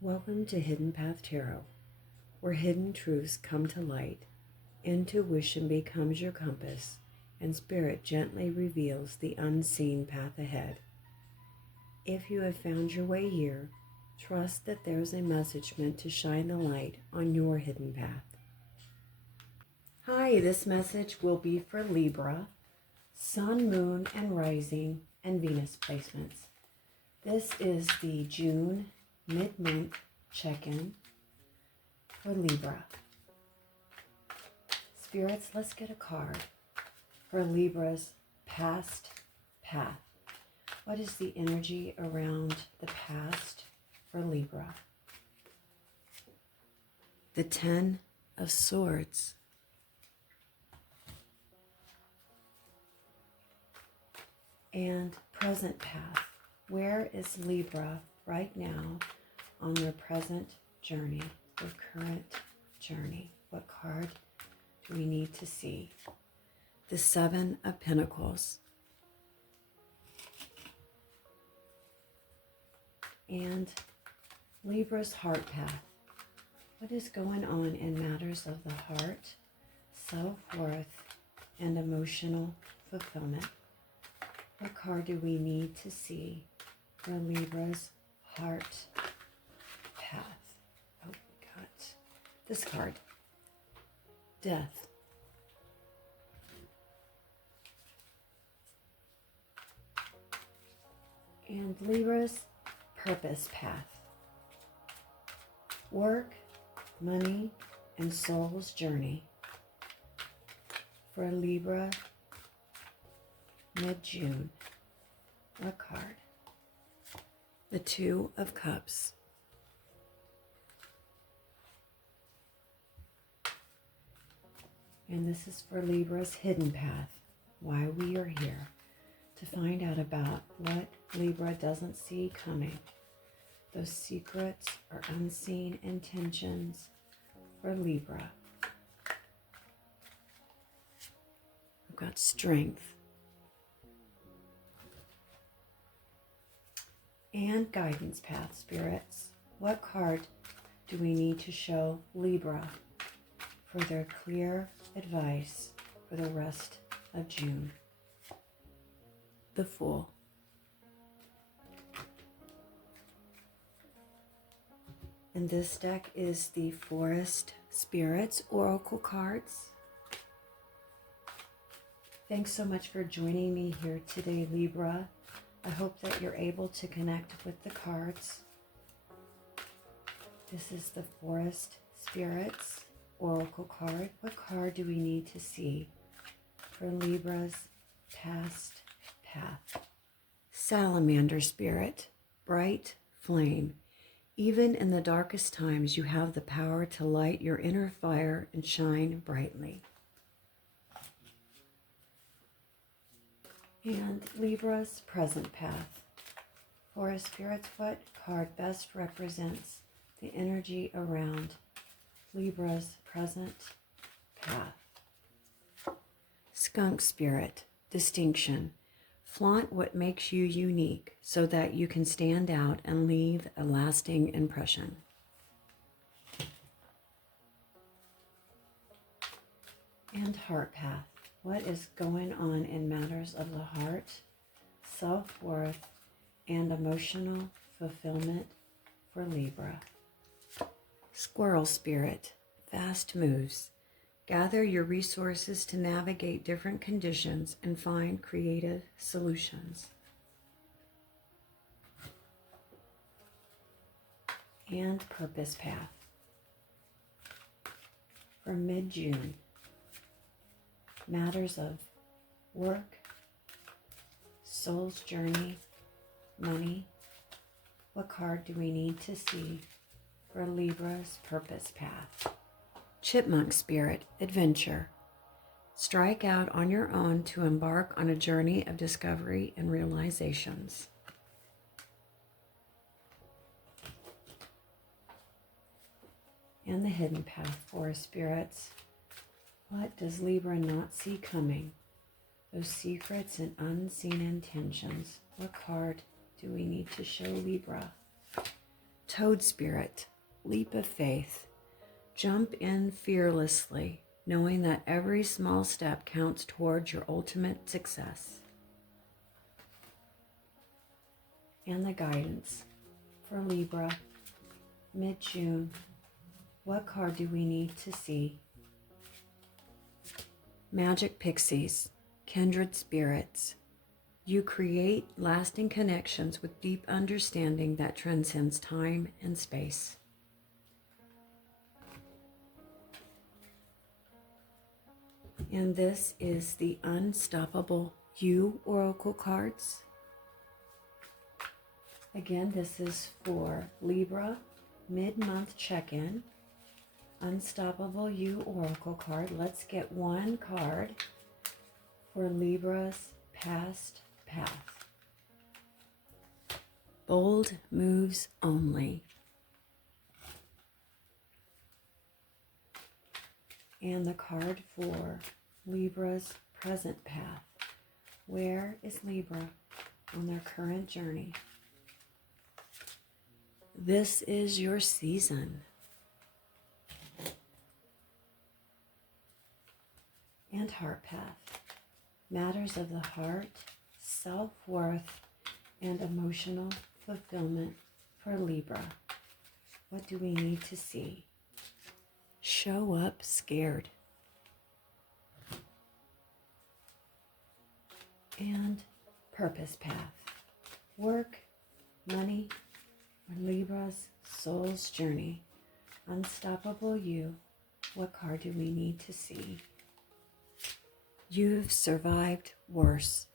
Welcome to Hidden Path Tarot, where hidden truths come to light, intuition becomes your compass, and spirit gently reveals the unseen path ahead. If you have found your way here, trust that there's a message meant to shine the light on your hidden path. Hi, this message will be for Libra, Sun, Moon, and Rising, and Venus placements. This is the June mid-month check-in for Libra. Spirits, let's get a card for Libra's past path. What is the energy around the past for Libra? The Ten of Swords. And present path. Where is Libra right now on their present journey, their current journey? What card do we need to see? The Seven of Pentacles. And Libra's heart path. What is going on in matters of the heart, self-worth, and emotional fulfillment? What card do we need to see for Libra's heart path? Oh, we got this card. Death. And Libra's purpose path. Work, money, and soul's journey. For Libra, mid-June. What card? The Two of Cups. And this is for Libra's hidden path, why we are here, to find out about what Libra doesn't see coming. Those secrets or unseen intentions for Libra. We've got strength. And guidance path, spirits. What card do we need to show Libra for their clear advice for the rest of June? The Fool. And this deck is the Forest Spirits Oracle cards. Thanks so much for joining me here today, Libra. I hope that you're able to connect with the cards. This is the Forest Spirits Oracle card. What card do we need to see for Libra's past path? Salamander Spirit, bright flame. Even in the darkest times, you have the power to light your inner fire and shine brightly. And Libra's present path. For spirits, what card best represents the energy around Libra's present path? Skunk Spirit, distinction. Flaunt what makes you unique so that you can stand out and leave a lasting impression. And heart path. What is going on in matters of the heart, self-worth, and emotional fulfillment for Libra? Squirrel Spirit, fast moves. Gather your resources to navigate different conditions and find creative solutions. And purpose path. For mid-June. Matters of work, soul's journey, money. What card do we need to see for Libra's purpose path? Chipmunk Spirit, adventure. Strike out on your own to embark on a journey of discovery and realizations. And the hidden path for spirits. What does Libra not see coming? Those secrets and unseen intentions. What card do we need to show Libra? Toad spirit, leap of faith. Jump in fearlessly, knowing that every small step counts towards your ultimate success. And the guidance for Libra, mid-June. What card do we need to see? Magic pixies, kindred spirits. You create lasting connections with deep understanding that transcends time and space. And this is the Unstoppable You Oracle cards. Again, this is for Libra mid-month check-in. Unstoppable You Oracle card. Let's get one card for Libra's past path. Bold moves only. And the card for Libra's present path. Where is Libra on their current journey? This is your season. And heart path. Matters of the heart, self-worth, and emotional fulfillment for Libra. What do we need to see? Show up scared. And purpose path. Work, money, or Libra's soul's journey. Unstoppable You. What card do we need to see? You've survived worse.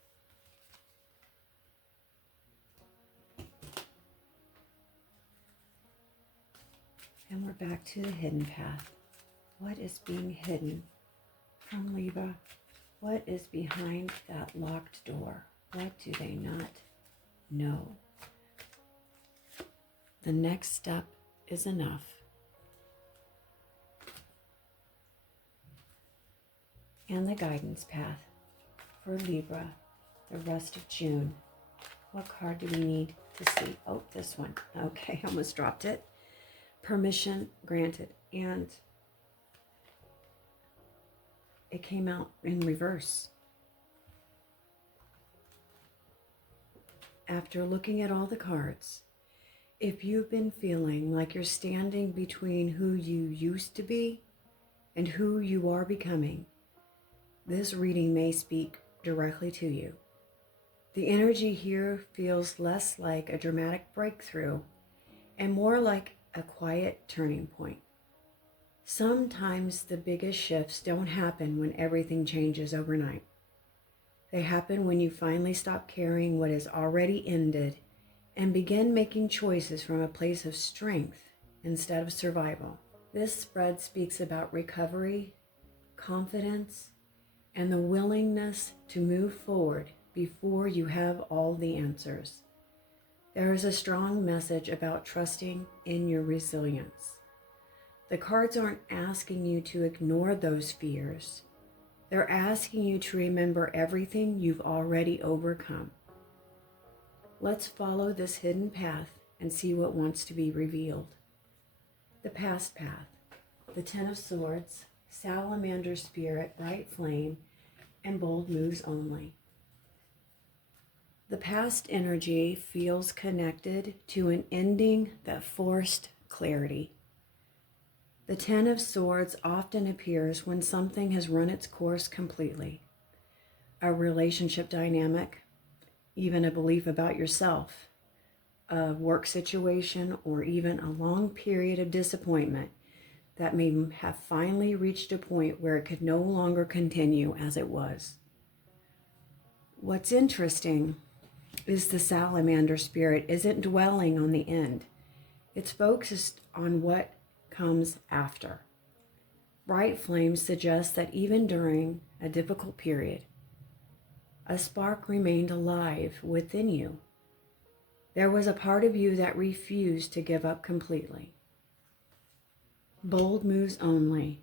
And we're back to the hidden path. What is being hidden from Libra? What is behind that locked door? What do they not know? The next step is enough. And the guidance path for Libra, the rest of June. What card do we need to see? Oh, this one. Okay, almost dropped it. Permission granted. And it came out in reverse. After looking at all the cards, if you've been feeling like you're standing between who you used to be and who you are becoming, this reading may speak directly to you. The energy here feels less like a dramatic breakthrough and more like a quiet turning point. Sometimes the biggest shifts don't happen when everything changes overnight. They happen when you finally stop carrying what has already ended and begin making choices from a place of strength instead of survival. This spread speaks about recovery, confidence, and the willingness to move forward before you have all the answers. There is a strong message about trusting in your resilience. The cards aren't asking you to ignore those fears. They're asking you to remember everything you've already overcome. Let's follow this hidden path and see what wants to be revealed. The past path, the Ten of Swords, Salamander Spirit, Bright Flame, and Bold Moves Only. The past energy feels connected to an ending that forced clarity. The Ten of Swords often appears when something has run its course completely. A relationship dynamic, even a belief about yourself, a work situation, or even a long period of disappointment that may have finally reached a point where it could no longer continue as it was. What's interesting is the Salamander Spirit isn't dwelling on the end. It's focused on what comes after. Bright Flame suggests that even during a difficult period, a spark remained alive within you. There was a part of you that refused to give up completely. Bold Moves Only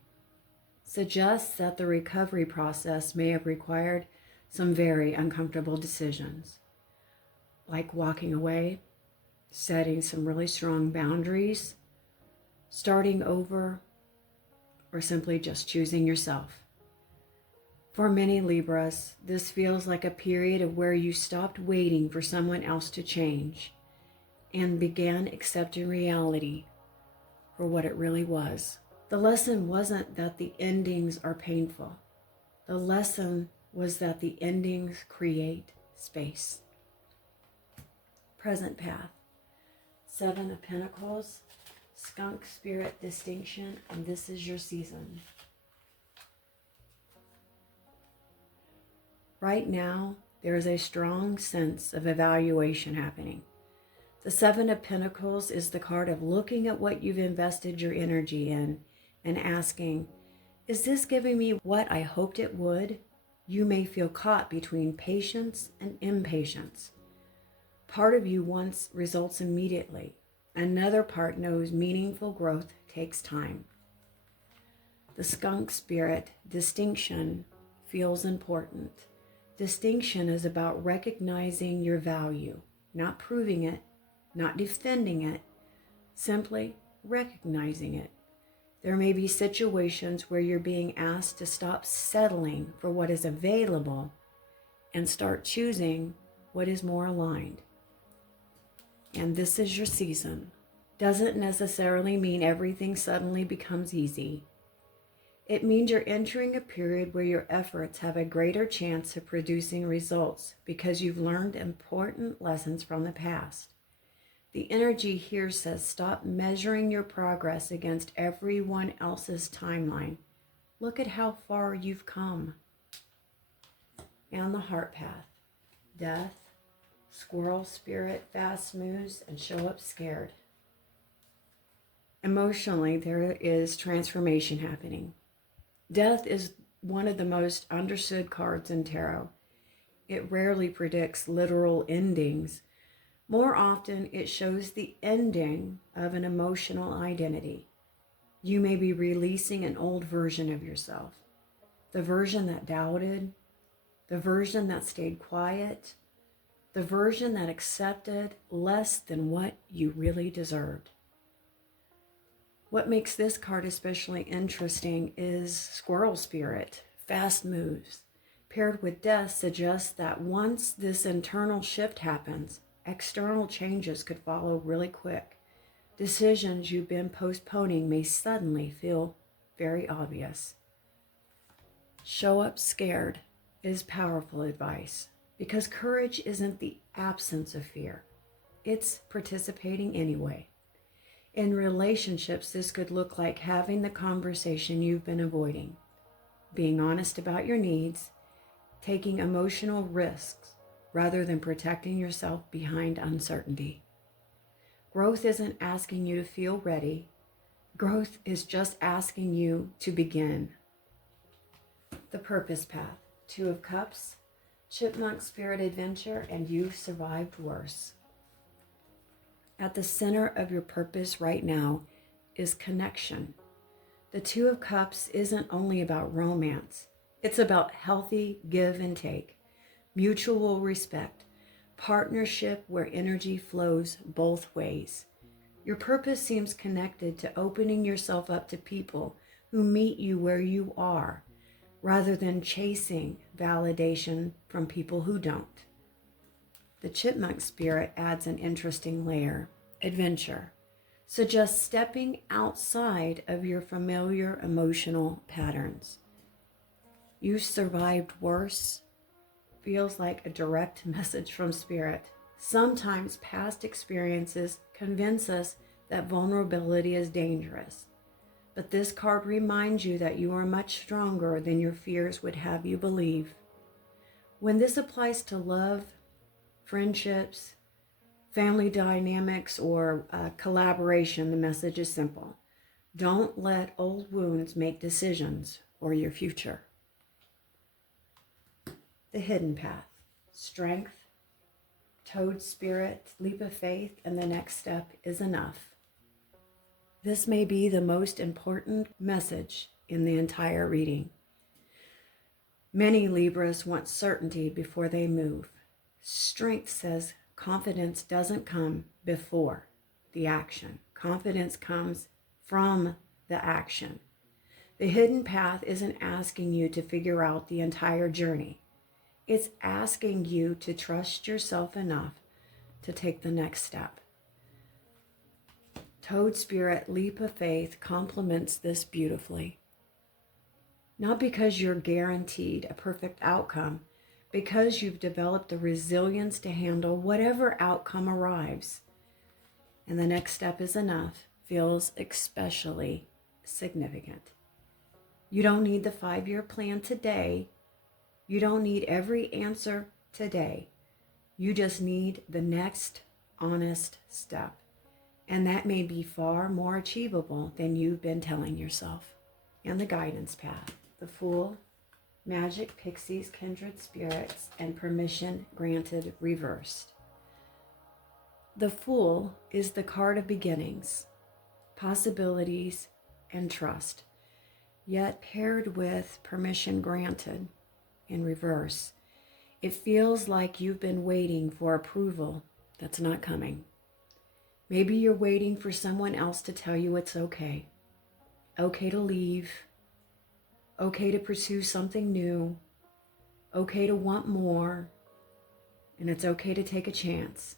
suggests that the recovery process may have required some very uncomfortable decisions, like walking away, setting some really strong boundaries, starting over, or simply just choosing yourself. For many Libras, this feels like a period of where you stopped waiting for someone else to change and began accepting reality for what it really was. The lesson wasn't that the endings are painful. The lesson was that the endings create space. Present path. 7 of Pentacles, skunk spirit distinction, and this is your season. Right now, there is a strong sense of evaluation happening. The 7 of Pentacles is the card of looking at what you've invested your energy in and asking, is this giving me what I hoped it would? You may feel caught between patience and impatience. Part of you wants results immediately. Another part knows meaningful growth takes time. The skunk spirit distinction feels important. Distinction is about recognizing your value, not proving it, not defending it, simply recognizing it. There may be situations where you're being asked to stop settling for what is available and start choosing what is more aligned. And this is your season. Doesn't necessarily mean everything suddenly becomes easy. It means you're entering a period where your efforts have a greater chance of producing results because you've learned important lessons from the past. The energy here says stop measuring your progress against everyone else's timeline. Look at how far you've come. And the heart path. Death, squirrel spirit, fast moves, and show up scared. Emotionally, there is transformation happening. Death is one of the most understood cards in tarot. It rarely predicts literal endings. More often, it shows the ending of an emotional identity. You may be releasing an old version of yourself, the version that doubted, the version that stayed quiet, the version that accepted less than what you really deserved. What makes this card especially interesting is squirrel spirit, fast moves, paired with death suggests that once this internal shift happens, external changes could follow really quick. Decisions you've been postponing may suddenly feel very obvious. Show up scared is powerful advice because courage isn't the absence of fear. It's participating anyway. In relationships, this could look like having the conversation you've been avoiding, being honest about your needs, taking emotional risks rather than protecting yourself behind uncertainty. Growth isn't asking you to feel ready. Growth is just asking you to begin. The purpose path. 2 of Cups, chipmunk spirit adventure, and you survived worse. At the center of your purpose right now is connection. The 2 of Cups isn't only about romance. It's about healthy give and take, mutual respect, partnership where energy flows both ways. Your purpose seems connected to opening yourself up to people who meet you where you are, rather than chasing validation from people who don't. The chipmunk spirit adds an interesting layer. Adventure suggests stepping outside of your familiar emotional patterns. You survived worse feels like a direct message from spirit. Sometimes past experiences convince us that vulnerability is dangerous. But this card reminds you that you are much stronger than your fears would have you believe. When this applies to love, friendships, family dynamics, or collaboration, the message is simple. Don't let old wounds make decisions for your future. The hidden path. Strength, toad spirit, leap of faith, and the next step is enough. This may be the most important message in the entire reading. Many Libras want certainty before they move. Strength says confidence doesn't come before the action. Confidence comes from the action. The hidden path isn't asking you to figure out the entire journey. It's asking you to trust yourself enough to take the next step. Toad Spirit Leap of Faith complements this beautifully. Not because you're guaranteed a perfect outcome, because you've developed the resilience to handle whatever outcome arrives. And the next step is enough feels especially significant. You don't need the 5-year plan today. You don't need every answer today. You just need the next honest step. And that may be far more achievable than you've been telling yourself. And the guidance path, the Fool, Magic, Pixies, Kindred Spirits, and Permission Granted reversed. The Fool is the card of beginnings, possibilities, and trust. Yet paired with Permission Granted in reverse, it feels like you've been waiting for approval that's not coming. Maybe you're waiting for someone else to tell you it's okay. Okay to leave. Okay to pursue something new. Okay to want more. And it's okay to take a chance.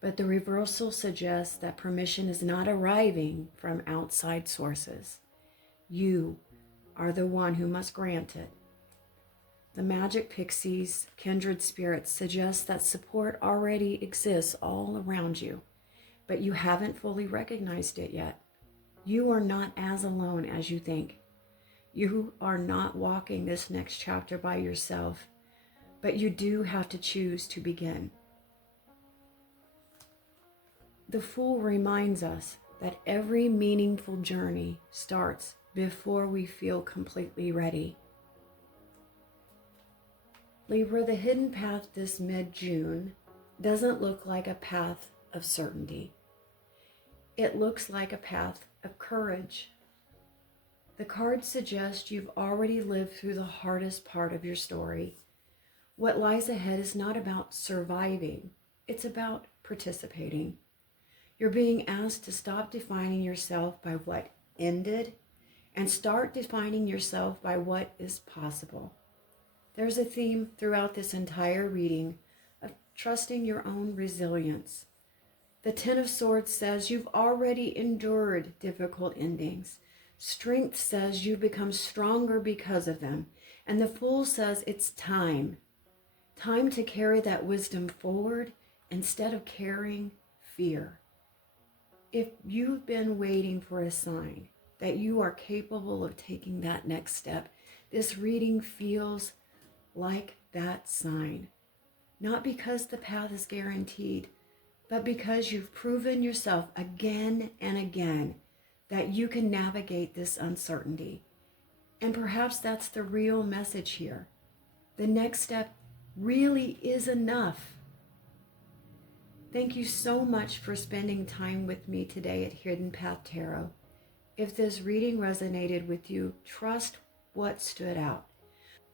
But the reversal suggests that permission is not arriving from outside sources. You are the one who must grant it. The Magic Pixies, Kindred Spirits, suggest that support already exists all around you, but you haven't fully recognized it yet. You are not as alone as you think. You are not walking this next chapter by yourself, but you do have to choose to begin. The Fool reminds us that every meaningful journey starts before we feel completely ready. Libra, the hidden path this mid-June doesn't look like a path of certainty. It looks like a path of courage. The cards suggest you've already lived through the hardest part of your story. What lies ahead is not about surviving, it's about participating. You're being asked to stop defining yourself by what ended and start defining yourself by what is possible. There's a theme throughout this entire reading of trusting your own resilience. The Ten of Swords says you've already endured difficult endings. Strength says you become stronger because of them. And the Fool says it's time. Time to carry that wisdom forward instead of carrying fear. If you've been waiting for a sign that you are capable of taking that next step, this reading feels like that sign. Not because the path is guaranteed, but because you've proven yourself again and again that you can navigate this uncertainty. And perhaps that's the real message here. The next step really is enough. Thank you so much for spending time with me today at Hidden Path Tarot. If this reading resonated with you, trust what stood out.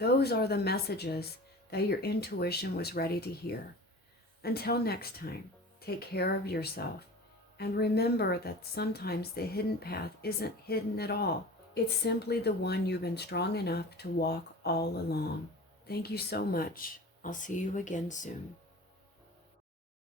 Those are the messages that your intuition was ready to hear. Until next time, take care of yourself and remember that sometimes the hidden path isn't hidden at all. It's simply the one you've been strong enough to walk all along. Thank you so much. I'll see you again soon.